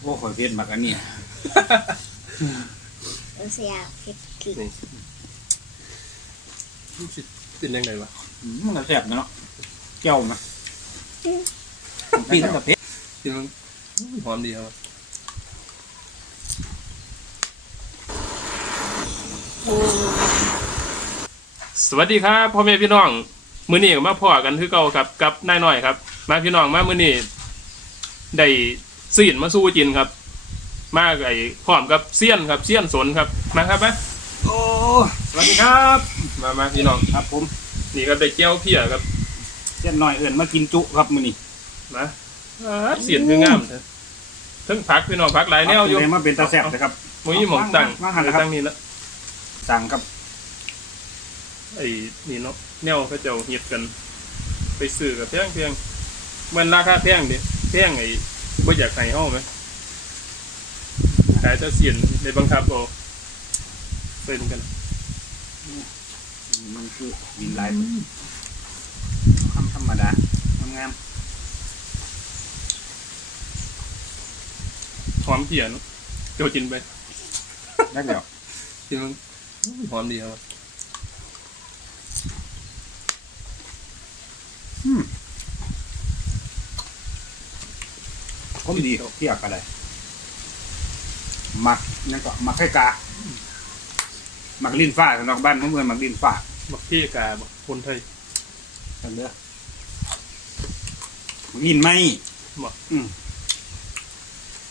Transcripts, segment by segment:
โอ้ข่อยเพชรมากอันนี้เออเสียเผ็ดขี้นี่มันสิเป็นยังไงวะอืมมันก็แซ่บเนาะเจ้ามาปีนกับเพชรกินมันหอมดีครับสวัสดีครับพ่อแม่พี่น้องมื้อนี้ก็มาพอกันคือเก่าครับกับนายน้อยครับ มาพี่น้องมามื้อนี้ได้ ซีนมาสู้จินครับ มาไอ้พร้อมกับเซียนครับเซียนสนครับมาครับมาโอ้สวัสดีครับ มามาพี่น้องครับ ผมนี่ก็ได้เจียวเพียครับเจ้าหน่อยเอื่นมากินจุครับมื้อนี้มาอ่าเสียนคืองามเถอะทั้งพักพี่น้องพักหลายแนวอยู่เลยมาเป็นตาแซ่บนะครับมุ้ยหมองตั้งมาหันนะครับตั้งนี่ละสั่งครับไอ้นี่เนาะแนวเขาเจ้าเฮ็ดกัน ไปซื้อกับแพงเพียงมันราคาแพงดิแพงไอ้ บ่อยากให้เฮาไหมขายแต่เสียนในบังคับเอาเป็นกันมันคือดินลายคำธรรมดางามหอมเพียเนาะเจ้ากินไปๆได้แล้วกินมันหอมดีครับ ผมดีเทียบกันเลยหมักนั่นก็หมักไข่กาหมักลิ้นฟ้าสำหรับบ้านผมเมือนหมักลิ้นฟ้าบักเที่กาบักคนไทย กันเด้อหมักลิ้นไหมบ่อืม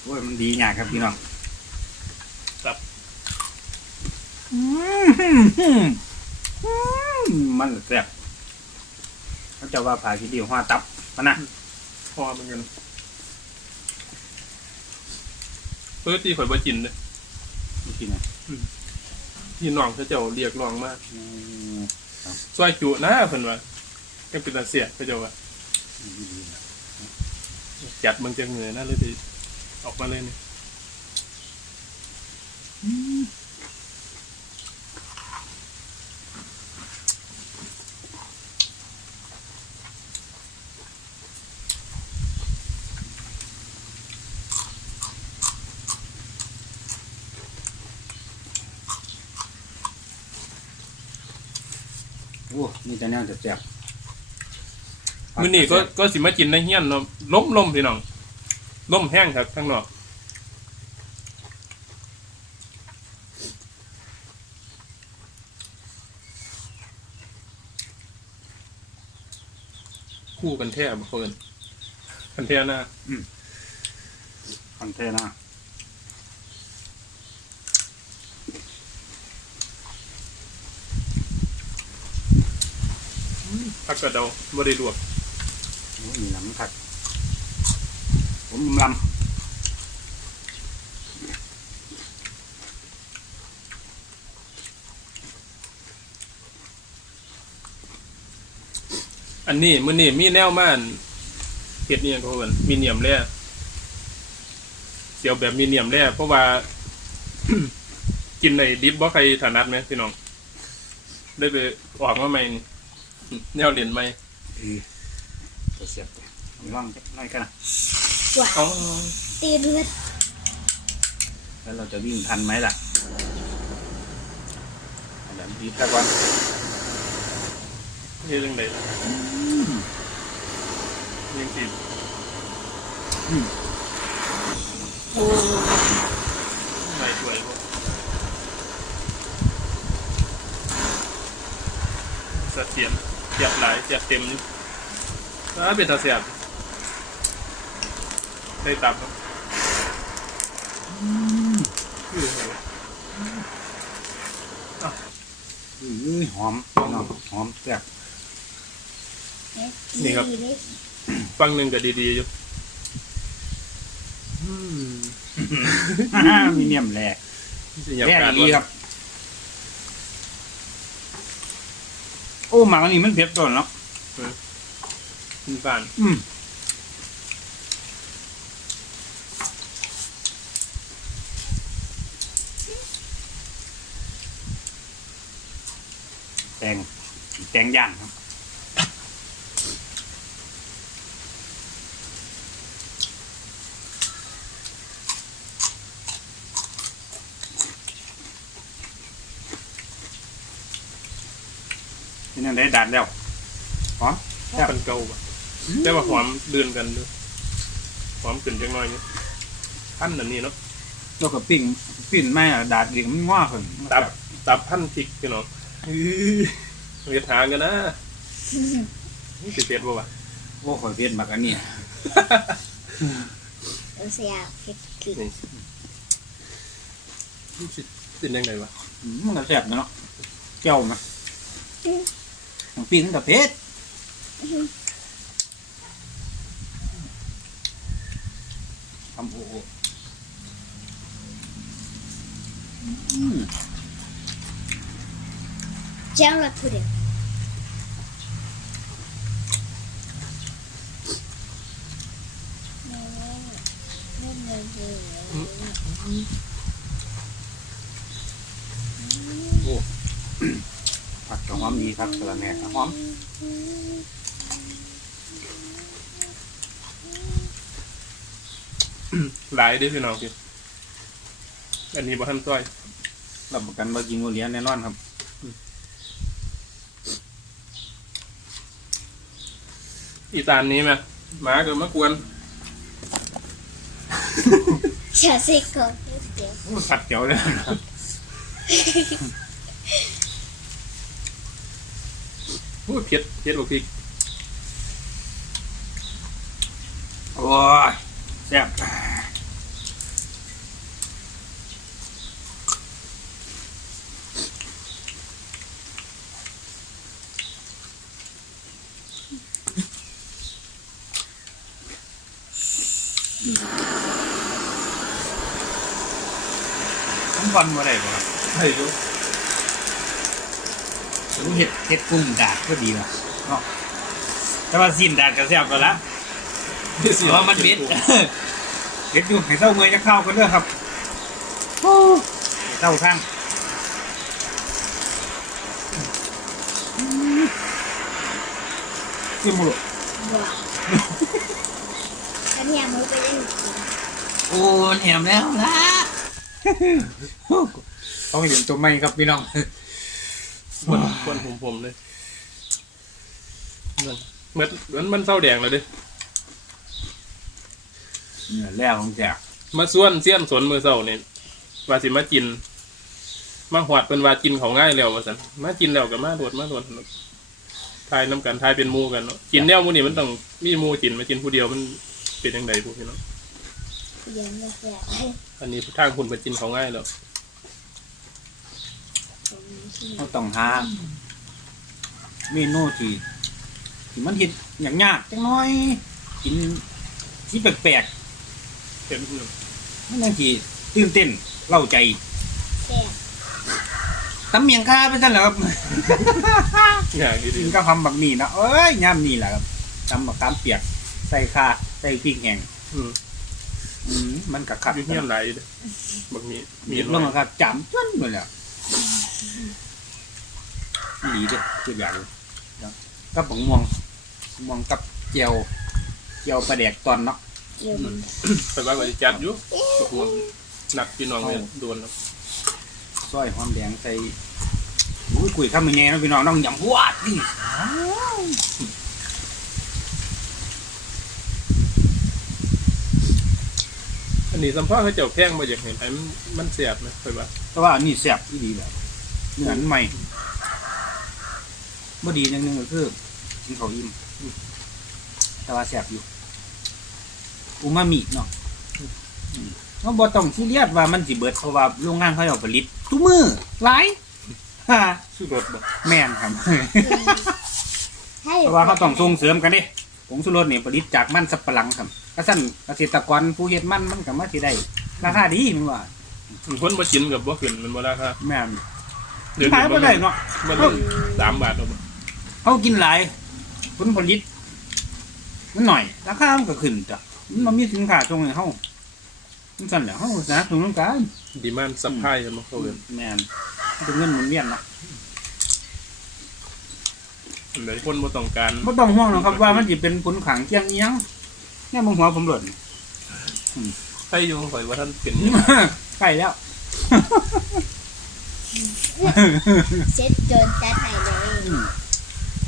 โอ้ยมันดีงากครับพี่น้องครับอืมอืมอืมมันแซ่บเขาจะว่าผ่าขี้ดิวหัวตับมันนะ พอเหมือนกัน เพื่อที่ข่อยบ่กินเลยนี่กินไงพี่น้องเขาเจ้าเรียกร้องมากอืมซอยจุนะเพิ่นว่าก็เป็นตาเสียเขาเจ้าว่าจัดเมืองเจียงเหนือนะเลยไปออกมาเลยนี่ โอ้นี่จะแนวแซ่บๆมื้อนี้ก็ก็สิมากินในเฮียนเนาะล้มล้มพี่น้องล้มแห้งครับข้างนอกคู่กันแท้บ่เพิ่นกันแท้หน้าคอนเทนเนอ ผักกระเดาบ่ได้ลวกโอ้ยมีน้ำผัก ผมลำอันนี้มื้อนี้มีแนวมาอันเฮ็ดนี่ก็เพิ่นมีเนียมแร่เสียวแบบมีเนียมแร่เพราะว่า กินในดิบบ่ใครถนัดไหมพี่น้อง ได้ไปออกมาใหม่นี่ แนวเรียนใหม่เออตัวเสียบลองจักหน่อยกันนะหวานเอ๋อตีเลือดแล้วเราจะวิ่งทันไหมล่ะเอาแบบดีแค่ก่อนเฮ็ดจังไดล่ะยังสิโอ้ ไม่สวยบ่เสถียรเสียบหลาย เสียบเต็มนี่อ่าเป็นตาเสียบได้ตับครับคือไงวะอื้อหอมพี่น้องหอมแซ่บ นี่ครับดีเลยฟังหนึ่งก็ดีๆอยู่มีเนียมแหลกสิอยากแหลกการดีครับ โอ้หมักอันนี้มันเผ็ดต้นเนาะ กินฟันอืมแตงแตงย่างครับนี่นั่นได้ดันแล้ว หอมกันเก่าบ่แต่ว่าหอมเดือนกันด้วยหอมขึ้นจังน้อยนี่พันอันนี้เนาะแล้วก็ปิ้งปิ้งไม่อะดาดอีกมันง้อขึ้นตับตับพันพริกพี่น้องอื้อเวียดหางกันนะนี่สิเผ็ดบ่วะโอ้ข่อยเพี้ยนบักอันนี้เราเสียเผ็ดกินนี่นี่สิเป็นยังไงวะอืมมันก็แซ่บนะเนาะเจ้านะของปิ้งกับเผ็ด ทำโอ้โหอืมเจ้าละทุเรียนแม่แม่แม่แม่ผักกับหอมดีครับสลัดแหน่กับหอม หลายเด้อพี่น้องพี่อันนี้บ่ทันต้อยรับประกันว่ากินโอเลี้ยงแน่นอนครับอีตานนี้ไหมหมาเกิดมากวนชาซิโกเดี๋ยวโอ้สัดเจียวเลยพูดเผ็ดเผ็ดบ่พริกโอ้ยแซ่บ ทั้งวันมาได้ป่ะครับใช่ดูรู้เห็ดเห็ดกุ้งดาดก็ดีว่ะเนาะแต่ว่าสิ้นดาดก็แซ่บกันละเพราะมันเบ็ดเบ็ดอยู่ให้เต้าเมยจะเข้ากันเด้อครับโอ้เต้าข้างขึ้นมาลูกว้าวฉันอยากมือไปเล่นกินโอ้แหมแล้วละ ต้องเห็นตัวไม่ครับพี่น้องควนควนผมผมเลยนั่นเหมือนเหมือนมันเศร้าแดงเลยเด้เนี่ยแล้วของแจกมาส่วนเสี้ยนสนมือเศร้าเนี่ยว่าสิมากิน มาหวัดเป็นว่ากินเขาง่ายแล้วว่าสันมากินแล้วกับมาโดดมาโดดทายน้ำกันทายเป็นหมูกันเนาะกินแนวหมูนี่มันต้องมีหมูกินมากินผู้เดียวมันเป็นยังไงพวกพี่เนาะ เรียนมาเสียอันนี้ทางคุณไปกินเขาง่ายแล้วผมที่เขาต้องหาเมนูที่ที่มันเห็ดอย่างยากจังน้อย กินที่แปลกเป็นๆมันยังที่ตื่นเต้นเล่าใจแซ่บตำเมียงข้าไปซะแล้วครับ อย่างนี้ดีกินก็ทำแบบนี้นะเอ้ยย่ำนี่แหละครับตำแบบตามเปียก ใส่ข้าใส่พริกแห้งอืม อืมมันกะขัดอยุ่เงียบไหลายอยู่เด้บักมีมีมีลน้องยมาครับจำจนหมดแล้วดีเด้อคืออย่างเลยกับบังม่วงม่วงกับเจียวเจียวปลาแดกตอนเนาะ เกี่ยวมันไปว่าก็จะจัดอยู่ตกลงหนักพี่น้องเนี่ยโดนแล้วซอยหอมแดงใส่อุ้ยกุยข้าวมันไงนะพี่น้องน้องยำหัวดดิ อันนี้สัมภาษณ์เขาเจ้าแพงมาอยากเห็นไอ้มันมันเสียบไหมไปว่าแต่ว่าอันนี้แซ่บที่ดีแบบเนื้ออันใหม่บ่ดีอย่างหนึงก็คือกินข้าวอิ่มแต่ว่าแซ่บอยู่อูมามิเนาะอืมเราบ่ต้องซีเรียสว่ามันสิเบิดเพราะว่าโรงงานเขาเอาผลิตทุกมือหลายฮ่าสู้รถบ่แม่นครับให้เพราะว่าเขาต้องส่งเสริมกันเด้ผงชูรสนี่ผลิตจากมันสับปะหลังครับ กระสั่นเกษตรกรผู้เฮ็ดมันมันก็มาสิได้ราคาดีแมันว่าคนมากินกับบ่ขึ้นมันบ่ราคาแม่นเดี๋ยวขายบ่ได้เนาะมันสามบาทเอาบ่เขากินหลายผลผลิตมันหน่อยราคามันก็ขึ้นจ้ะมันมีสินค้าตรงให้เฮามันสั่นแหละเฮาสนับสนุนกันดีมานซัพพลายกันบ่เขาเอิ้นแม่นเป็นเงินหมุนเวียนเนาะอันใดคนบ่ต้องการบ่ต้องห่วงหรอกครับว่ามันสิเป็นผลขังเคียงอีหยัง แน่มึงหัวผมหล่นใครอยู่ข่อยว่าท่านเป็นใกล้แล้ว เซ็ตจนจะถ่ายเลยอืม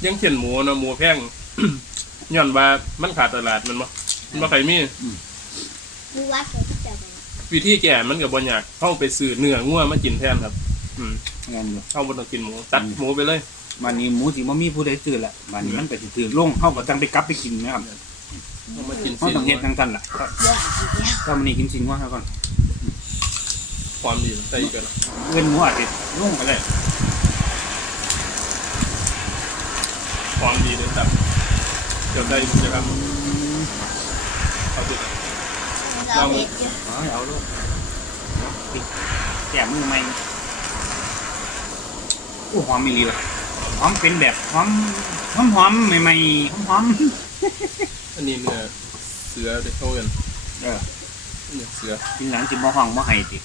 ยังเขียนหมูเนาะหมูแพงย้อนว่ามันขาดตลาดมันบ่มันบ่ใครมีดูวัดเลยที่จะไปวิธีแก่มันก็บ่ยากเข้าไปซื้อเนื้องัวมากินแทนครับ อืมงานอยู่เข้าบ่ต้องกินหมูตัดหมูไปเลย วันนี้หมูสิบ่มีผู้ใดซื้อละวันนี้มันก็สิถือลงเฮาก็ต้องไปกลับไปกินนะครับ เอามากินเฮาต้องเฮ็ดจังซั่นล่ะเยอะอีกแล้วก็มื้อนี้กินสิงว่าก่อนความดีใส่อีกกันเอื้อนหมูอาจสิลงไปเลยความดีเลยครับเดี๋ยวได้จะครับเอาสิเราเห็ดเยอะเอาเอาลูกปิดแก้มือใหม่โอ้หอมมีหลีว่ะหอมเป็นแบบหอมหอมหอมใหม่ๆหอมอั นนี้เนื้อเสือเด็กเข้ากันๆเออเนื้อเสือกินหลังสิบ่ห้องบ่ให้ติ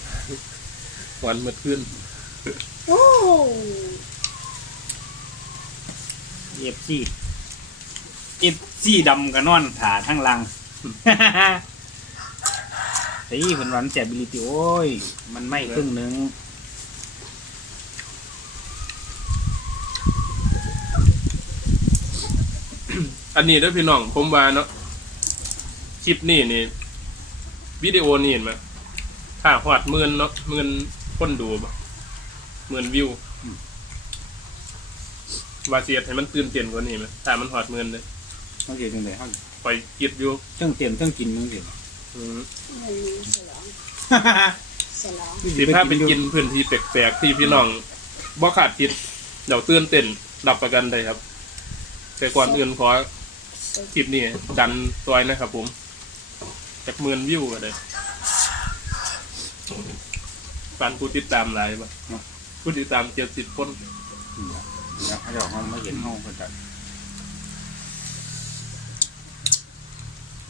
หวานเมื่อคืนโอ้เอฟซีเอฟซีดำก็นอนถ่าทั้งหลัง เฮ้ยเพิ่นหวามันแจบิลิตี้โอ้ย มันไม่ครึ่งหนึง อันนี้เด้อพี่น้องผมว่าเนาะคลิปนี้นี่วิดีโอนี่เห็นไหมถ้าหอดหมื่นเนาะหมื่นคนดูบ่หมื่นวิวว่าเสียดให้มันตื่นเต้นกว่านี้ไหมถ้ามันหอดหมื่นเลยเฮาสิจังได๋เฮาไปคิดอยู่เทั้งเต้นเทั้งกินมึงสิอืมมันมีฉลองฉลองสิถ้าไปกินพื้นที่แปลกๆที่พี่น้องบ่ขาดคิดเดี๋ยวตื่นเต้นรับประกันได้ครับ แต่ก่อนอื่นขอ คลิปนี้ดันตัวนะครับผมจากหมื่นวิวก็ได้ฟันผู้ติดตามหลายบ่ผู้ติดตามเจ็ดสิบคนอยากให้เจ้าเฮามาเห็นเฮาก็จะ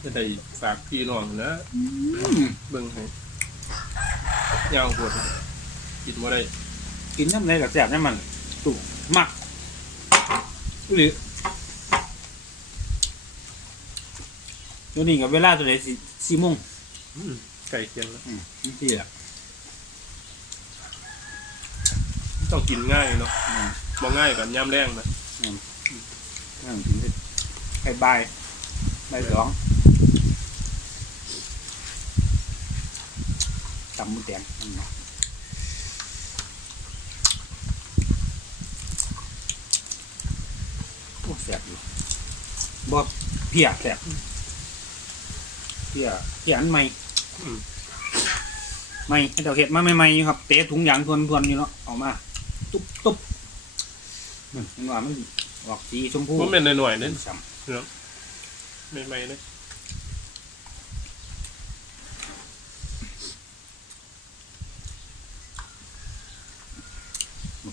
จะได้ฝากพี่น้องนะเบิ่งให้ยาวปวดกินบ่ได้กินน้ำไหนก็แซ่บน้ำมันตุกมักหรือ ตัวนี้กับเวลาตัวไหนสิสี่โมงไก่เคียงแล้วอืมนี่แหละต้องกินง่ายเนาะอืมบ่ง่ายกันย่ำแรงนะนั่งกินให้บายบายสองตำมือแดงนั่นเนาะโอ้แสบอยู่บ่เพียแสบ เพียเพียอันใหม่อืมไม่ให้เราเห็ดมาใหม่ๆอยู่ครับเตะถุงยางทวนๆอยู่เนาะเออกมา ตุ๊บตุ๊บอืมเห็นว่ามันออกสีชมพูมันเป็นหน่อยๆเน้นซ้ไม่ไม่ๆเนย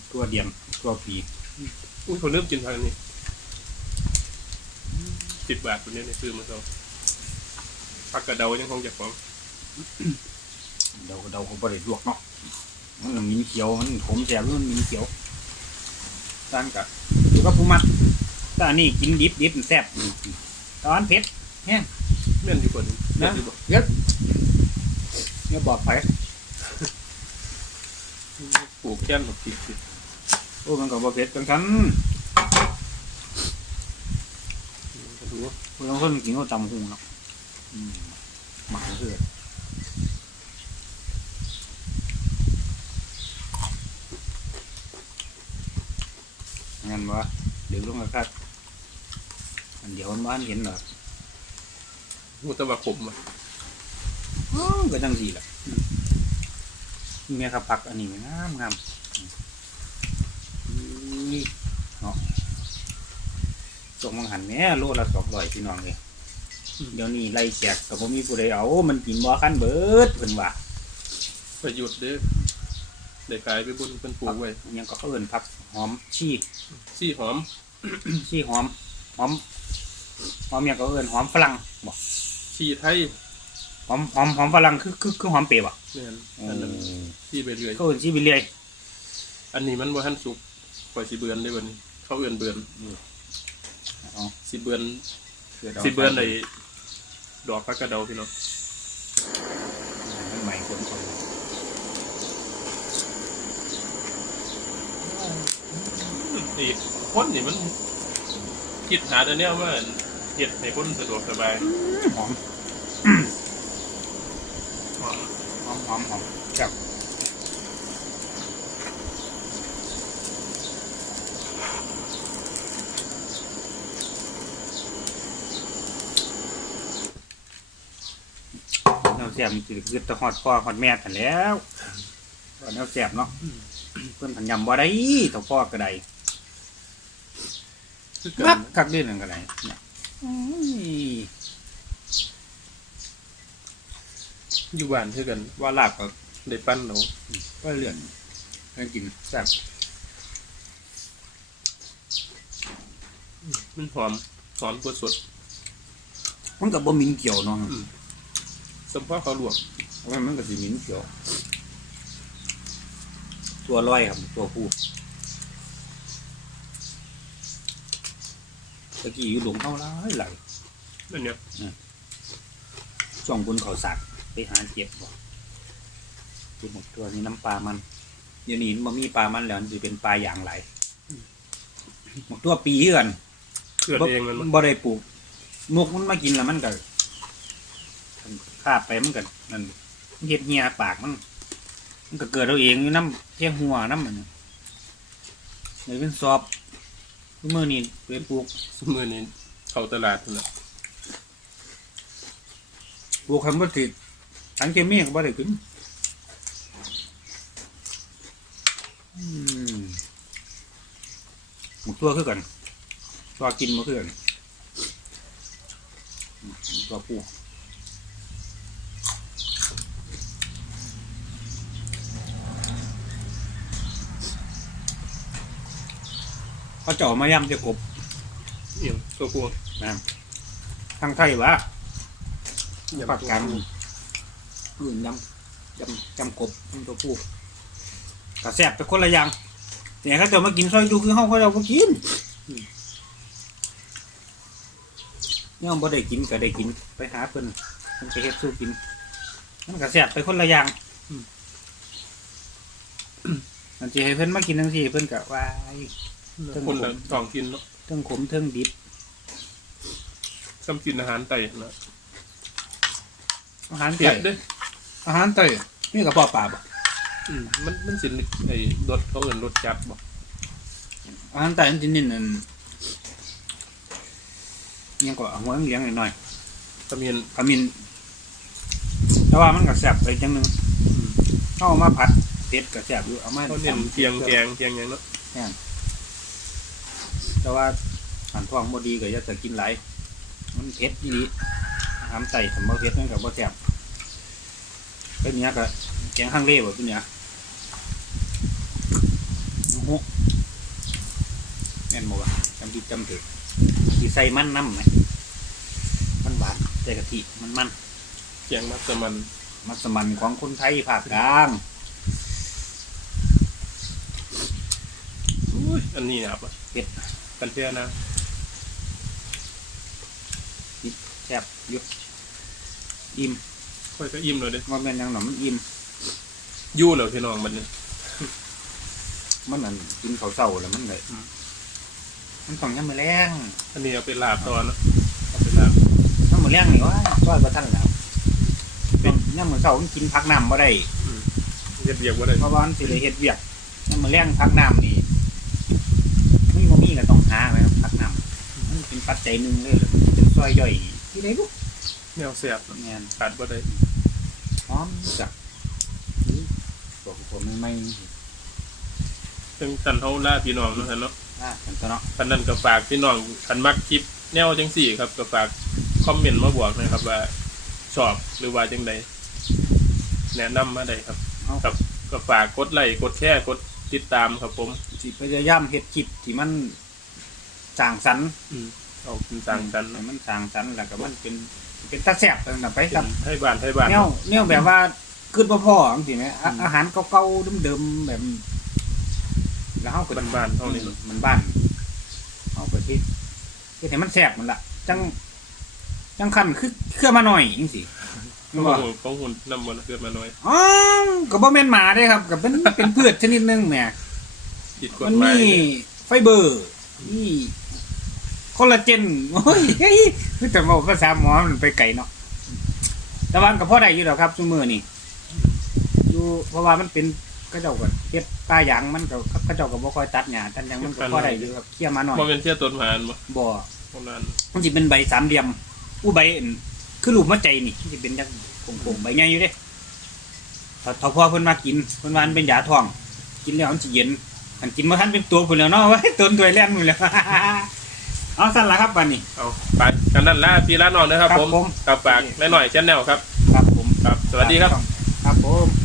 ำตัวเดียมตัวปีอุ้ยคนเริ่มกินทางนี้สิบบาทคนนี้ในซื้อมาเท่า ผักกระเดายังคงจะของเดาก็เดาเขาบริลวกเนาะมันมีเขียวมันขมแสบมันมีเขียวด้านกับดูกับผู้มักแต่อันนี้กินดิบดิบมันแซ่บตอนเผ็ดแม่นอยู่คนนะอยู่บ่เยอะเนี่ยบอกไปปลูกแค่นหกสิบสิบโอ้มันก็บ่เผ็ดจังกันก็ดูว่าคนบางคนกินก็ตำหูเนาะอืม หมักเสืองั้นวะเดี๋ยวลงกระคัดอันเดี๋ยวมันบ้านเห็นเหรอมูตะวะขมอะอ้อก็จังสีแหละเมียขับผักอันนี้งามงามนี่เนาะส่งมังหันแหม่โลละสองร้อยพี่น้องเลย เดี๋ยวนี้ไล่แจกกับผมมีผู้ใดเอามันกินบ่คันเบิดเพิ่นว่าประยุทธ์เด้อได้กลายไปบุญเป็นปลูกไว้อิหยังก็เขาเอิ้นผักหอมชี่ซี่หอมชี่หอมหอมหอมอิหยังก็เอิ้นหอมฝรั่งบ่ซี่ไทยหอมหอมหอมฝรั่งคือคือคือหอมเปรี้ยวอะแม่นอันนั้นซี่ไปเรื่อยเขาเอิ้นชี่ไปเรื่อยอันนี้มันบ่ทันสุกปล่อยสิเบือนได้บ่นี่เขาเอื้อนเบือนอ๋อสิเบือนคือดาสิเบือนไอ้ ดอกผักกระเดาพี่น้องมันใหม่คนคนไอ้คนนี่มันคิดหาแต่เนี้ยว่าเฮ็ดให้คนสะดวกสบายหอมหอมหอมหอมหอมจั บแนวแสบมันคือคือตะหอดพ่อหอดแม่กันแหล้วก็แนวแสบเนาะเพื่อนผันยำบ่ได้ตะพ่อก็ได้คือกัคันกคักเด่นนก็ได้เนี่ยอุ้ยอยู่บ้านคือกันว่าลาบก็ได้ปั้นเนาะก็เลื่อนเลื่อนกินแซ่บมันหอมหอมกว่าสดมันก็บ่หมินเกี่ยวเนาะ สมพอเขาลวกเพราะว่ามันก็สิหมินเกี่ยวตัวลอยครับตัวผู้ตะกี้อยู่หลงเท่าไรไหลายนั่นเนี่ยช่องบนเขาสักไปหาเก็บบ่ตัวหมดตัวนี้น้ำปลามันเดี๋ยวนี้มันมีปลามันแล้วมันสิเป็นปลาอย่างไรหมดตัวปีเอือนเกิดเองมันบ่ได้ปลูกนกมันมากินแล้วมันก็ คาบไปมันก็นั่นมันเฮ็ดเหียปากมัน มันก็เกิดเอาเองอยู่น้ำเที่ยงหัวน้ำมันน่ะเลยเป็นสอบเมื่อนี้ไปปลูกสมือนี้เข้าตลาดนั่นแหละปลูกคำว่าติดทั้งเคมีก็บ่ได้กินอืมหมกตัวคือกันตัวกินมาคือกันอืมตัวปู เขาเจ่อมาย่ำจะกบเอียงตัวพวงทางไทยวะอย่าปากกลางอื่นยำยำยำกบยำตัวผู้กระแสบไปคนละอย่างเนี่ยเขาจะมากินซอยดูคือเฮาเขาจะมากินเนี่ยบ่ได้กินก็ได้กินไปหาเพิ่นเพิ่นไปเฮ็ดสู้กินมันกระแสบไปคนละอย่างอันที่ให้เพิ่นมากินทั้งทีเพิ่นก็ว่า คนละท้องกินเนาะเทิงขมเทิงดิบ ซ้ำกินอาหารไต่นะอาหารเปียไต่บเด้ออาหารไต่นี่กระเพาะปลาบ่อืมมันมันสิไอ้รสเขาเอิ้นรสจัดบ่อาหารไต่มันสินิ่นนั่นยังก็หัวเลี้ยงๆหน่อยตะเมียนๆขมิ้นแต่ว่ามันก็แซ่บไปจังหนึงเอามาผัดเผ็ดก็แซ่บอยู่เอามาเขาเน้นตำเทียงแกงเทียงหยังเนาะ แต่ว่าหันท้องบ่ดีก็อย่าจะกินหลายมันเผ็ดอีหลีอาหารไต่สำบ่เผ็ดนั่นก็บ่แซ่บเป็นเนี้ยก็แกงฮังเลบ่เป็นเนี้ยโอ้โหแม่นบ่วะจำผิดจำถูกสิใส่มันน้ำไหมมันหวานใส่กะทิมันมันแกงมัสมันมัสมันของคนไทยภาคกลางอุ้ยอันนี้นะครับเผ็ด กันเพื่อนะแซ่บอยู่อิ่มค่อยก็อิ่มเลยเด้อว่าแม่นหยังหนอมันอิ่มยู่แล้วพี่น้องบัดนี้มันนั่นกินข้าวเช้าแล้วมันเลยอืมมันต้องยำมือแรงอันนี้เอาไปลาบตอนเนาะเอาไปลาบยำมือแรงนี่ว่าซอยบ่ทันแล้วเป็นยำมือเช้ามันกินผักน้ำบ่ได้เฮ็ดเรียกว่าได้เพราะว่ามันสิได้เฮ็ดเวียกยำมือแรงผักน้ำนี่มีบ่มี ก็ต้องหาไว้ครับผักน้ำมันเป็นปัจจัยหนึ่งเลยล่ะมันเป็นซอยย่อยที่ได้ลูกแนวแซ่บแม่นขาดบ่ได้หอมจักบอกคนไม่ไม่ซึ่งท่านเฮาล่าพี่น้องเนาะท่านเนาะอ่ากันตัวเนาะท่านนั้นก็ฝากพี่น้องคันมักคลิปแนวจังสี่ครับก็ฝากคอมเมนต์มาบอกหนะครับว่าชอบหรือว่าจังใดแนะนำมาได้ครับเอาครับก็ฝากกดไลค์กดแชร์กดติดตามครับผมสิพยายามเฮ็ดคลิปที่มัน สร้างสรรค์อืมเอาคุณสั่งกันให้มันสร้างสรรค์แล้วก็มันเป็นเป็นตาแซ่บต่างๆไปครับให้บ้านให้บ้านแนวแนวแบบว่าขึ้นพ่อพ่อจังซี่แหมอะอืมอาหารเก่าๆเดิมๆแบบ แล้วเฮาก็ บ้านๆเท่านี้มันบ้านเฮาก็เฮ็ดเฮ็ดให้มันแซ่บมันล่ะจัง จังคันคือเครือมาหน่อยจังซี่เขาบ่หุ่นเขาหุ่นนำมันเกิดมาหน่อยอ๋อก็บ่แม่นหมาเด้ครับก็เป็นเป็นพืชชนิดหนึงแหมผิดกมัฎนหมามียไฟเบอร์ มี คอลลาเจนโอ้ยเฮ้ยคือแต่บอกภาษาหมอมันไปไกลเนาะแต่ว่ามันก็พอได้อยู่แล้วครับซุมือนี่อยู่เพราะว่ามันเป็นก็เจ้าก็เฮ็ดป้ายางมันก็เขาเจ้าก็บ่ค่อยตัดหญ้าตัดหยังมันก็พอได้อยู่ครับเคี่ยมาหน่อยบ่เป็นเสียต้นหานบ่บ่ประมาณมันสิเป็นใบสามเหลี่ยมอู้ใบอั่นคือรูปหัวใจนี่มันสิเป็นจังโป่งๆใบใหญ่อยู่เด้ถ้าถ้าพ่อเพิ่นมากินเพิ่นว่ามันเป็นยาท้อง กินแล้วมันสิเย็นอันกินมาทันเป็นตัวพุ่นแล้วเนาะไว้ต้นตัวแล่นพุ่นแล้ว เอาสั้นละครับวันนี้ เอาปาดกันนั่นละพี่ละน้องนะครับ ผมกับปากไม่หน่อยเช่นแนวครับ ครับผมครับ สวัสดีครับ ครับผม